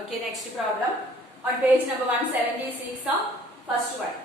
Okay, next problem on page number 176 of first one.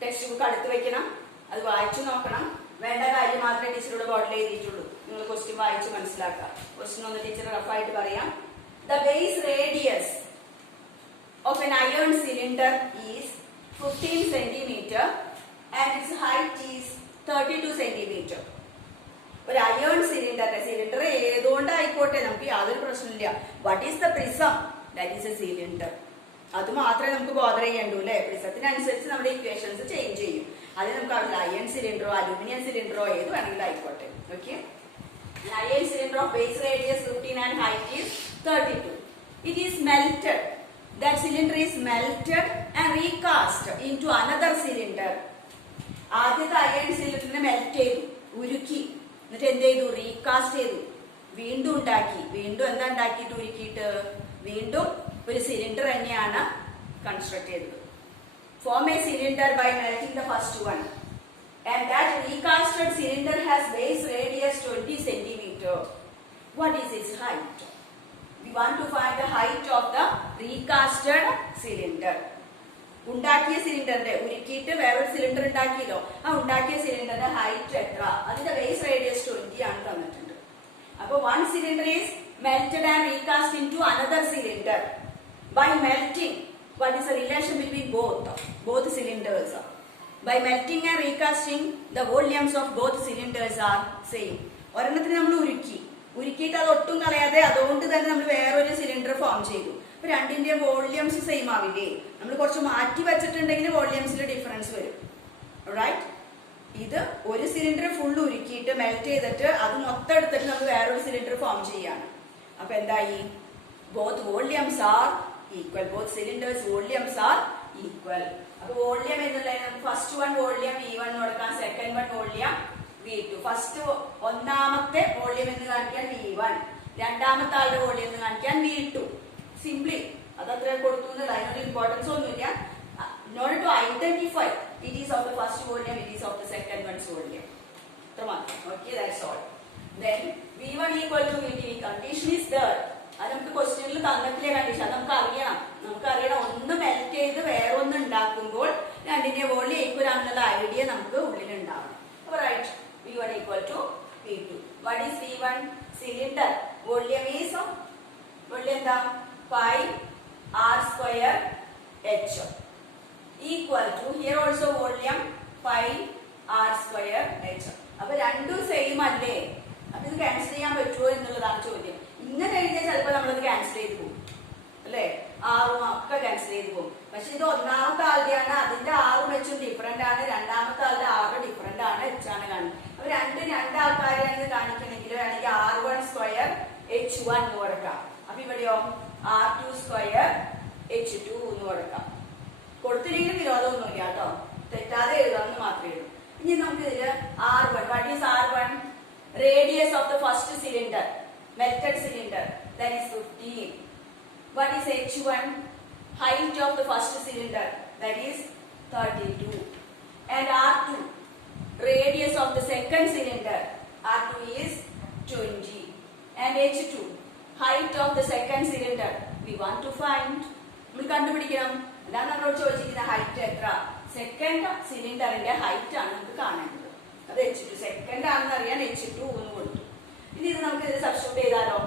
Text book അടുത്ത് വെക്കണം, അത് വായിച്ചു നോക്കണം. വേണ്ട കാര്യം മാത്രമേ ടീച്ചറുടെ ബോർഡിൽ എഴുതിയിട്ടുള്ളൂ. നിങ്ങൾ ക്വസ്റ്റ്യൻ വായിച്ച് മനസ്സിലാക്കുക. ക്വസ്റ്റ്യൻ ഒന്ന് ടീച്ചർ റഫായിട്ട് പറയാം. The base radius of an iron cylinder is 15 centimeter and its height is 32 centimeter. ഒരു അയേൺ സിലിണ്ടർ ഏതുകൊണ്ടായിക്കോട്ടെ, നമുക്ക് യാതൊരു പ്രശ്നമില്ല. What is the prism? That is A cylinder. അത് മാത്രമേ നമുക്ക് ബോധർ ചെയ്യണ്ടൂ അല്ലെ. പ്രിസത്തിനനുസരിച്ച് നമ്മുടെ ഇക്വേഷൻസ് ചേഞ്ച് ചെയ്യും. അത് നമുക്ക് അവിടെ അയൺ സിലിണ്ടറോ അലൂമിനിയം സിലിണ്ടറോ ഏത് വേണമെങ്കിലും ആയിക്കോട്ടെ. Okay, iron cylinder of base radius 15 and height is 32. It is melted. That cylinder is melted and recast into another cylinder. ആദ്യത്തെ അയൺ സിലിണ്ടറിനെ മെൽറ്റ് ചെയ്തു, ഉരുക്കി, എന്നിട്ട് എന്ത് ചെയ്തു? റീകാസ്റ്റ് ചെയ്തു, വീണ്ടും ഉണ്ടാക്കി. വീണ്ടും എന്താ ഉണ്ടാക്കിയിട്ട് ഉരുക്കിയിട്ട് വീണ്ടും ഒരു സിലിണ്ടർ തന്നെയാണ് കൺസ്ട്രക്ട് ചെയ്തത്. Form a cylinder by melting the first one and that recasted cylinder has base radius 20 centimeter. What is its height? We want to find the height of the recasted cylinder. ഉണ്ടാക്കിയ സിലിണ്ടറിന്റെ ഉരുക്കിയിട്ട് വേറൊരു cylinder ഉണ്ടാക്കിയല്ലോ, ആ ഉണ്ടാക്കിയ സിലിണ്ടറിന്റെ height എത്ര? അതിന്റെ base radius 20 ആണ് തന്നിട്ടുണ്ട്. അപ്പൊ one cylinder is melted and recast into another cylinder. By melting, what is the relation between both cylinders? By melting and recasting, the volumes of both cylinders are same. ഒരെണ്ണത്തിന് നമ്മൾ ഉരുക്കിയിട്ട് അത് ഒട്ടും കളയാതെ അതുകൊണ്ട് തന്നെ നമ്മൾ വേറൊരു സിലിണ്ടർ ഫോം ചെയ്തു. അപ്പൊ രണ്ടിന്റെ വോള്യൂംസ് സെയിം ആവില്ലേ? നമ്മൾ കുറച്ച് മാറ്റി വെച്ചിട്ടുണ്ടെങ്കിൽ വോള്യൂംസിൽ ഡിഫറൻസ് വരും. റൈറ്റ്? ഇത് ഒരു സിലിണ്ടർ ഫുൾ ഉരുക്കിയിട്ട് മെൽറ്റ് ചെയ്തിട്ട് അത് മൊത്തം എടുത്തിട്ട് നമ്മൾ വേറൊരു സിലിണ്ടർ ഫോം ചെയ്യാണ്. അപ്പൊ എന്തായി? both volumes are equal. both cylinders volumes are equal. അപ്പൊ വോള്യം എന്നുള്ളത് ഫസ്റ്റ് വൺ വോള്യം V1 കൊടുക്കാം, second one volume V2. First ഒന്നാമത്തെ വോള്യം എന്ന് കാണിക്കാൻ V1, രണ്ടാമത്തെ ആളുടെ വോള്യം എന്ന് കാണിക്കാൻ V2. സിംപ്ലി അതത്ര കൊടുത്തു എന്നുള്ള അതിനൊരു ഇമ്പോർട്ടൻസ് ഒന്നുമില്ല. in order to identify it is of the first volume, it is of the second one's volume. Okay, that's all. Then V1 equal to VT. Condition is there. അത് നമുക്ക് ക്വസ്റ്റ്യനിൽ തന്നിട്ടില്ല condition. അത് നമുക്കറിയണം ഒന്ന് മെൽറ്റ് ചെയ്ത് വേറെ ഒന്ന് ഉണ്ടാക്കുമ്പോൾ രണ്ടിന്റെ വോള്യം ഈക്വൽ ആണെന്നുള്ള ഐഡിയ നമുക്ക് ഉള്ളിൽ ഉണ്ടാവണം. അപ്പൊ right, V1 equal to V2. What is V1? Cylinder volume is എന്താ? 5R² H equal to here also volume 5R² H. അപ്പൊ രണ്ടും സെയിം അല്ലേ? അപ്പൊ ഇത് ക്യാൻസൽ ചെയ്യാൻ പറ്റുമോ എന്നുള്ളതാണ് ചോദ്യം. ഇങ്ങനെ എഴുതിയാൽ ചിലപ്പോൾ നമ്മളത് ക്യാൻസൽ ചെയ്ത് പോകും അല്ലെ, ആറും ഒക്കെ ക്യാൻസൽ ചെയ്ത് പോകും. പക്ഷെ ഇത് ഒന്നാമത്തെ ആളുടെയാണ്, അതിന്റെ ആറും വെച്ചും ഡിഫറെന്റ് ആണ്, രണ്ടാമത്തെ ആളുടെ ആറ് ഡിഫറെന്റ് ആണ്, H ആണ് കാണുന്നത്. അപ്പൊ രണ്ടാൾക്കാരെയാണ് കാണിക്കണമെങ്കിൽ വേണമെങ്കിൽ R1² H1 എന്ന് കൊടുക്കാം. അപ്പൊ ഇവിടെയോ R2² H2 എന്ന് കൊടുക്കാം. കൊടുത്തില്ലെങ്കിൽ വിരോധമൊന്നുമില്ല കേട്ടോ, തെറ്റാതെ എഴുതാമെന്ന് മാത്രമേ ഉള്ളൂ. ഇനി നമുക്ക് ഇതില് R1, what is R1? Radius of the first cylinder, melted cylinder, that is 15. What is H1? Height of the first cylinder, that is 32. And R2, radius of the second cylinder, R2 is 20. And H2, height of the second cylinder, we want to find. നമ്മൾ കണ്ടുപിടിക്കണം. അതാണ് നമ്മളോട് ചോദിച്ചിരിക്കുന്ന height എത്ര? Second സിലിണ്ടറിന്റെ height ആണ് നമുക്ക് കാണേണ്ടത്. അത് H2 സെക്കൻഡ് ആണെന്ന് അറിയാൻ H2 എന്ന് കൊടുത്തു. ഇനി ഇത് നമുക്ക് ഇത് സബ്സ്റ്റിറ്റ്യൂട്ട് ചെയ്താലോ?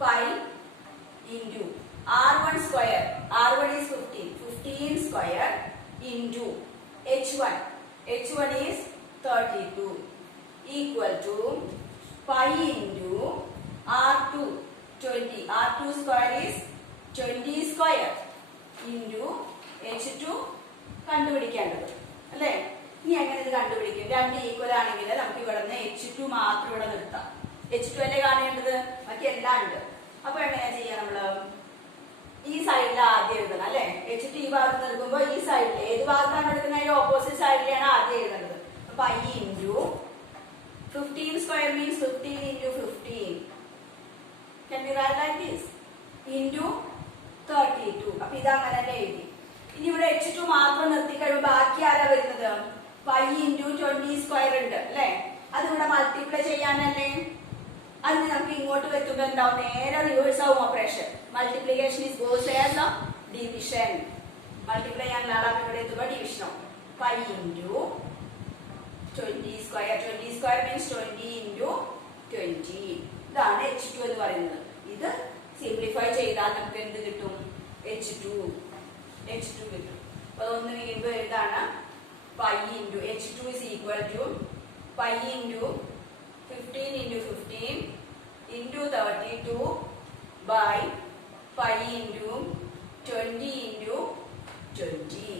5 into R1², R1 is 15² into H1 is 32 equal to 5 into R2 20, R2² is 20² into H2 കണ്ടുപിടിക്കേണ്ടത് അല്ലേ? ഇനി എങ്ങനെ ഇത് കണ്ടുപിടിക്കും? രണ്ട് ഈക്വൽ ആണെങ്കിൽ നമുക്ക് ഇവിടെ നിന്ന് H2 മാത്രം ഇവിടെ നിർത്താം. H2 അല്ലേ കാണേണ്ടത്, ബാക്കി എല്ലാം ഉണ്ട്. അപ്പൊ എങ്ങനെയാ ചെയ്യാ? നമ്മള് ഈ സൈഡിൽ ആദ്യം എഴുതണം അല്ലെ. H2 ഈ ഭാഗത്ത് നിൽക്കുമ്പോ ഈ സൈഡിൽ ഏത് ഭാഗത്താണ് എടുക്കുന്നത്? ഓപ്പോസിറ്റ് സൈഡിലാണ് ആദ്യം എഴുതേണ്ടത്. അപ്പൊ I into 15² means 15 into 15. Can we write like this? Into 32. അപ്പൊ ഇതങ്ങനെ തന്നെ എഴുതി. ഇനി ഇവിടെ H2 മാത്രം നിർത്തി കഴിയുമ്പോൾ ബാക്കി ആരാ വരുന്നത്? 5 into 20² ഉണ്ട് അല്ലെ. അതിവിടെ മൾട്ടിപ്ലൈ ചെയ്യാനല്ലേ. അതിന് നമുക്ക് ഇങ്ങോട്ട് വെക്കുമ്പോ എന്താവും? നേരെ റിവേഴ്സ് ആവും operation. multiplication is goes as a division. Multiply ചെയ്യാനുള്ള ഇവിടെ എത്തുമ്പോൾ ഡിവിഷൻ ആവും. 5 into 20 square. 20 square means 20 into 20. ഇതാണ് h2 എന്ന് പറയുന്നത്. ഇത് സിംപ്ലിഫൈ ചെയ്താൽ നമുക്ക് എന്ത് കിട്ടും? h2 കിട്ടും. അപ്പൊ അതൊന്ന് വീണ്ടും എഴുതാണ്. 5 into h2 is equal to 5 into 15 into 15 into 32 by 5 into 20 into 20.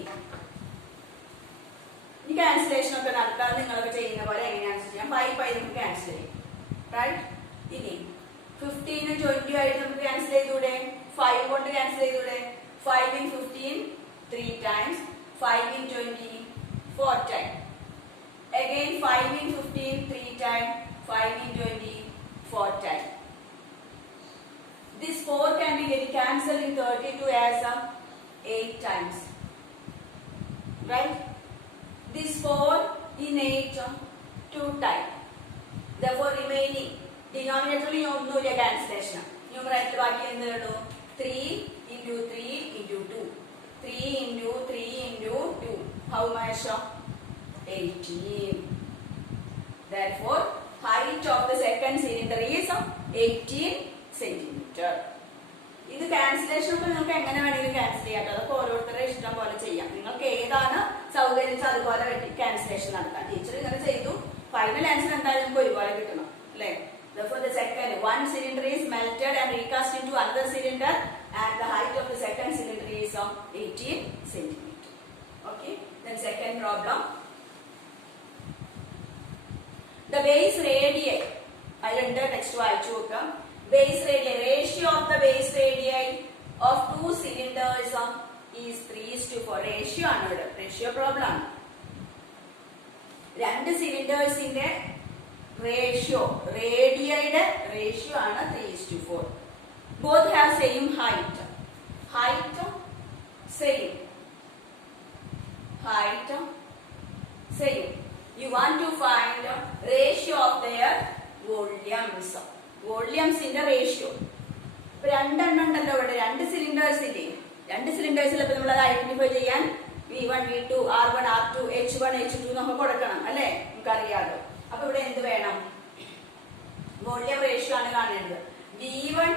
ഈ ക്യാൻസലേഷൻ ഒക്കെ നടത്താൻ നിങ്ങളൊക്കെ ചെയ്യുന്ന പോലെ എങ്ങനെയാണെന്ന് ചെയ്യാം. 5 നമുക്ക് ക്യാൻസൽ ചെയ്യും. റൈറ്റ്? ഇനി 15 20 ആയിട്ട് നമുക്ക് ക്യാൻസൽ ചെയ്തൂടെ? 5 കൊണ്ട് ക്യാൻസൽ ചെയ്തൂടെ? 5 in 15 3 times, 5 in 20 4 times. Again 5 in 15 3 times, 5 in 20 4 times. This 4 can be getting cancelled in 32 as 8 times. Right? This 4 in 8 2 times. Therefore remaining denominator ഒന്നുമില്ല cancellation. Numerator ബാക്കി എന്ത് ഉള്ളൂ? 3 into 3 into 2. 3 into 3 into 2. How much? 18. Therefore, height of the second cylinder is 18 centimeter. ഇത് cancellation ഒക്കെ നിങ്ങൾക്ക് എങ്ങനെ വേണമെങ്കിലും cancel ചെയ്യാം. അതൊക്കെ ഓരോരുത്തരുടെ ഇഷ്ടം പോലെ ചെയ്യാം. നിങ്ങൾക്ക് ഏതാണ് സൗകര്യം അതുപോലെ ക്യാൻസലേഷൻ നടത്താം. ടീച്ചർ ഇങ്ങനെ ചെയ്തു. ഫൈനൽ ആൻസർ എന്തായാലും നമുക്ക് ഒരുപോലെ കിട്ടണം അല്ലേ? Therefore, the second one cylinder is melted and recast into another cylinder, and the height of the second cylinder is 18 centimeter. Okay. Then second problem. The base radii. I'll enter next to I2. Base radii. Ratio of the base radii of two cylinders is 3:4. Ratio ആണ്. Ratio problem. രണ്ട് സിലിണ്ടേഴ്സിന്റെ ratio റേഡിയയുടെ ratio ആണ് 3:4. Both have same height. Height same. Height same. You want to find ratio of their volumes. Volumes in the ratio. രണ്ടെണ്ണം ഉണ്ടല്ലോ ഇവിടെ. രണ്ട് cylinders ഇല്ലേ? രണ്ട് സിലിണ്ടേഴ്സിൽ ഇപ്പൊ നമ്മൾ അത് ഐഡന്റിഫൈ ചെയ്യാൻ V1 V2 R1 R2 H1 H2 എന്നൊക്കെ കൊടുക്കണം അല്ലേ? നമുക്കറിയാലോ. അപ്പൊ ഇവിടെ എന്ത് വേണം? വോളിയം റേഷ്യോ ആണ് കാണേണ്ടത്. V1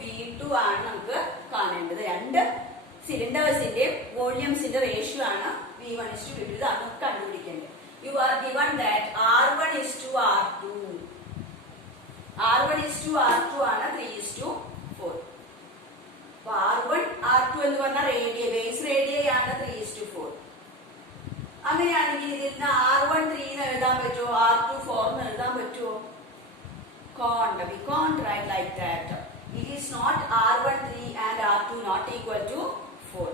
V2 ആണ് നമുക്ക് കാണേണ്ടത്. രണ്ട് സിലിണ്ടേഴ്സിന്റെ വോളിയംസിന്റെ റേഷ്യോ ആണ് V1 V2. ഇതാണ് നമുക്ക് കണ്ടുപിടിക്കേണ്ടത്. You are given that R1 R2. R1 R2 ആണ് 3:4. അപ്പൊ R1 R2 എന്ന് പറഞ്ഞ റേഡിയ ബേസ് റേഡിയ ആണ് 3:4. അങ്ങനെയാണെങ്കിൽ ഇതിൽ നിന്ന് R1 3 എന്ന് എഴുതാൻ പറ്റുമോ? R2 4 എന്ന് എഴുതാൻ പറ്റുമോ? Can't. We can't write like that. It is not R1 3 and R2 not equal to 4.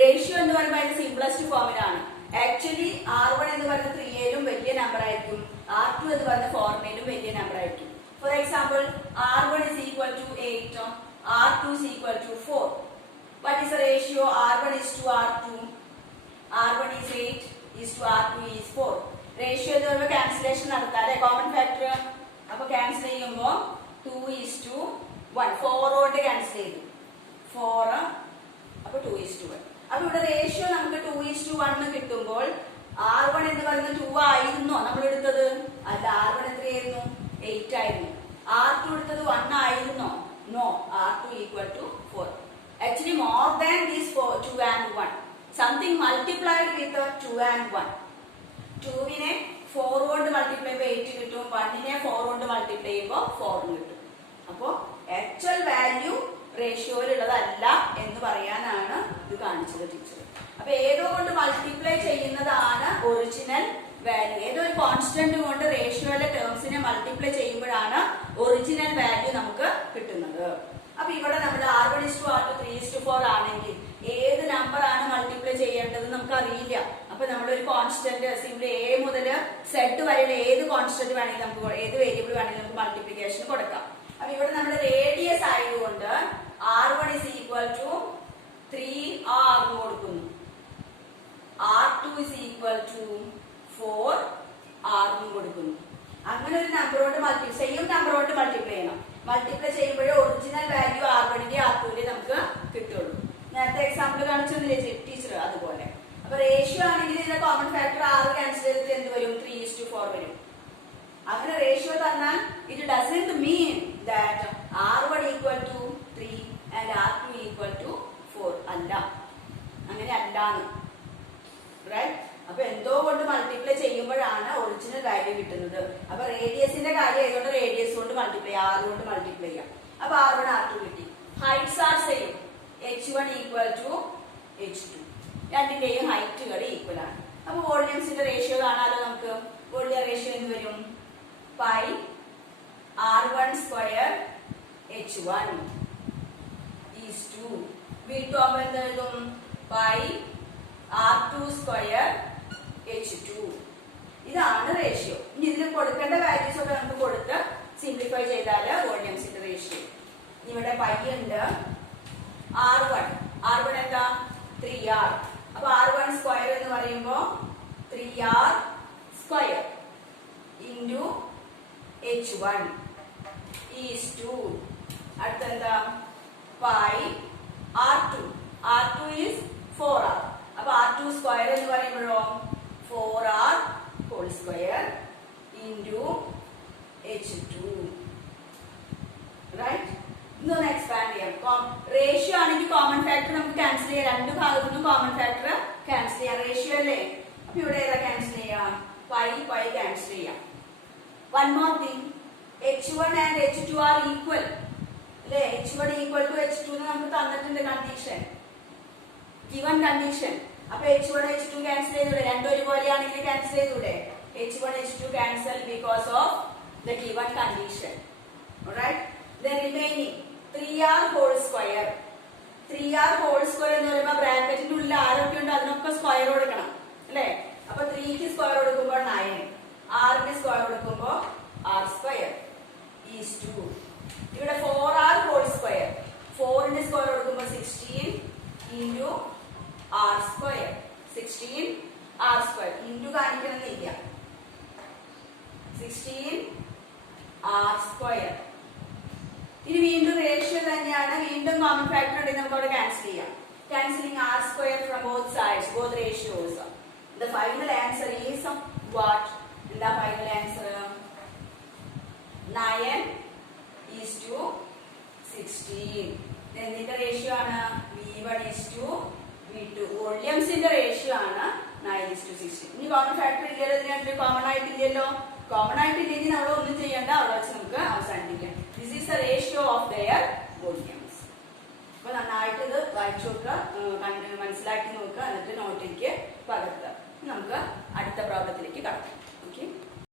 Ratio എന്ന് പറയുമ്പോൾ അതിന്റെ സിംപ്ലസ്റ്റ് ഫോമിലാണ്. ആക്ച്വലി R1 എന്ന് പറയുന്ന 3യിലും വലിയ നമ്പർ ആയിരിക്കും. R2 എന്ന് പറയുന്ന 4യിലും വലിയ നമ്പർ ആയിരിക്കും. For example R1 is equal to 8, R2 is equal to 4. What is the ratio? R1 is to R2. R1 is 8 is to R2 is 4. Ratio എന്ന് പറയുമ്പോൾ ക്യാൻസലേഷൻ നടത്താം അല്ലെ? Common factor. അപ്പൊ ക്യാൻസൽ ചെയ്യുമ്പോൾ 2:1. 4 കൊണ്ട് ക്യാൻസൽ ചെയ്തു. 4 അപ്പൊ 2:1. അപ്പൊ ഇവിടെ റേഷ്യോ നമുക്ക് 2:1 കിട്ടുമ്പോൾ R1 എന്ന് പറയുന്നത് 2 ആയിരുന്നോ നമ്മൾ എടുത്തത്? അല്ല. R1 എത്രയായിരുന്നു? 8 ആയിരുന്നു. R2 എടുത്തത് 1 ആയിരുന്നോ? No. R2 equal to 4. Actually more than this 2 and 1. Something multiplied with 2 and 1. 2നെ 4 കൊണ്ട് മൾട്ടിപ്ലൈ ചെയ്യുമ്പോൾ 8 കിട്ടും. 1നെ 4 കൊണ്ട് മൾട്ടിപ്ലൈ ചെയ്യുമ്പോൾ 4 കിട്ടും. അപ്പോ ആക്ച്വൽ വാല്യൂ റേഷ്യോയിലുള്ളതല്ല എന്ന് പറയാനാണ് ഇത് കാണിച്ചത് ടീച്ചർ. അപ്പൊ ഏതോ കൊണ്ട് മൾട്ടിപ്ലൈ ചെയ്യുന്നതാണ് ഒറിജിനൽ വാല്യൂ. ഏതോ ഒരു കോൺസ്റ്റന്റ് കൊണ്ട് റേഷ്യോയിലെ ടേംസിനെ മൾട്ടിപ്ലൈ ചെയ്യുമ്പോഴാണ് ഒറിജിനൽ വാല്യൂ നമുക്ക് കിട്ടുന്നത്. അപ്പൊ ഇവിടെ നമ്മുടെ R1 R2 3:4 ആണെങ്കിൽ ഏത് നമ്പർ ആണ് മൾട്ടിപ്ലൈ ചെയ്യേണ്ടത് നമുക്ക് അറിയില്ല. അപ്പൊ നമ്മളൊരു കോൺസ്റ്റന്റ് സിംപ്ലി A മുതൽ Z വരെയുള്ള ഏത് കോൺസ്റ്റന്റ് വേണമെങ്കിൽ നമുക്ക് ഏത് വേരിയബിൾ വേണമെങ്കിൽ നമുക്ക് മൾട്ടിപ്ലിക്കേഷൻ കൊടുക്കാം. അപ്പൊ ഇവിടെ നമ്മുടെ റേഡിയസ് ആയതുകൊണ്ട് R1 is equal to 3R എന്ന് കൊടുക്കുന്നു. R2 is equal to 4R എന്ന് കൊടുക്കുന്നു. അങ്ങനെ ഒരു നമ്പറോട് സെയിം നമ്പറോട് മൾട്ടിപ്ലൈ ചെയ്യണം. മൾട്ടിപ്ലൈ ചെയ്യുമ്പോഴേ original value R1 R1 R2 കിട്ടി. Heights are same. H1 equal to H2. രണ്ടിന്റെയും ഹൈറ്റുകൾ ഈക്വൽ ആണ്. അപ്പൊ വോളിയംസിന്റെ റേഷ്യോ കാണാലോ നമുക്ക്. വോളിയം റേഷ്യോ എന്ത് വരും? Pi R1 square H1 is to V2 ആകുമ്പോൾ എന്ത് എഴുതും? Pi R2 square H2. ഇതാണ് റേഷ്യോ. ഇനി ഇതിൽ കൊടുക്കേണ്ട വാല്യൂസ് ഒക്കെ നമുക്ക് കൊടുത്ത് സിംപ്ലിഫൈ ചെയ്താൽ വോളിയംസിന്റെ റേഷ്യോ. ഇവിടെ പൈ ഉണ്ട്. R1 എന്താ? 3R. അപ്പൊ R1 സ്ക്വയർ എന്ന് പറയുമ്പോ 3R square into H1 is to അടുത്തെന്താ? Pi R2 is 4R. അപ്പൊ R2 സ്ക്വയർ എന്ന് പറയുമ്പോഴോ 4R whole square into H2. Right? ഇതൊന്ന് എക്സ്പാൻഡ് ചെയ്യാം. റേഷ്യോ ആണെങ്കിൽ കോമൺ ഫാക്ടർ നമുക്ക് ക്യാൻസൽ ചെയ്യാം. രണ്ട് ഭാഗത്തു നിന്നും കോമൺ ഫാക്ടർ ക്യാൻസൽ ചെയ്യാം. റേഷ്യോ അല്ലേ? അപ്പൊ ഇവിടെ ഏതാ ക്യാൻസൽ ചെയ്യാം? പൈ ക്യാൻസൽ ചെയ്യാം. One more thing, H1 and H2 are equal അല്ലേ? H1 ഈക്വൽ ടു H2 എന്ന് നമുക്ക് തന്നിട്ടുണ്ട് കണ്ടീഷൻ, ഗിവൺ കണ്ടീഷൻ. അപ്പൊ H1 H2 ക്യാൻസൽ ചെയ്തൂടെ? രണ്ടും ഒരുപോലെയാണെങ്കിൽ ക്യാൻസൽ ചെയ്തൂടെ? H1 H2 cancel because of the given condition. Alright? The remaining 3R whole square. 3R whole square എന്ന് പറയുമ്പോൾ ബ്രാക്കറ്റിന്റെ ഉള്ളിൽ ആരൊക്കെ ഉണ്ട് അതിനൊക്കെ സ്ക്വയർ കൊടുക്കണം അല്ലേ? അപ്പൊ 3ക്ക് സ്ക്വയർ കൊടുക്കുമ്പോൾ 9, R ന് സ്ക്വയർ കൊടുക്കുമ്പോൾ R സ്ക്വയർ ഈസ് ടു. ഇവിടെ 4R whole square. 4 ന്റെ സ്ക്വയർ കൊടുക്കുമ്പോൾ 16 into R square. 16 R square into കാണിക്കണമെന്നില്ല. 16 R സ്ക്വയർ. ഇനി വീണ്ടും റേഷ്യോ തന്നെയാണ്. വീണ്ടും കോമൺ ഫാക്ടർ ഉണ്ടെങ്കിൽ നമുക്ക് അവിടെ ക്യാൻസൽ ചെയ്യാം. Cancelling R square from both sides, both ratios. The final answer is what? The final answer 9 is to 16. Then the ratio ആണ് V1 is to V2. Volumes in the ratio ആണ് 9 is to 16. ഇനി common factor ഇല്ലല്ലോ, ഇതിനകത്ത് common ആയിട്ടില്ലല്ലോ. Common ആയിട്ടില്ലെങ്കിൽ നമ്മൾ ഒന്നും ചെയ്യേണ്ട, അവിടെ വെച്ച് നമുക്ക് അവസാനിപ്പിക്കാം. This is the ratio of their volumes. അപ്പൊ നന്നായിട്ട് ഇത് വായിച്ചു നോക്കുക, മനസ്സിലാക്കി നോക്കുക, എന്നിട്ട് നോട്ടിലേക്ക് പകർത്തുക. നമുക്ക് അടുത്ത പ്രോബ്ലത്തിലേക്ക് കടക്കാം.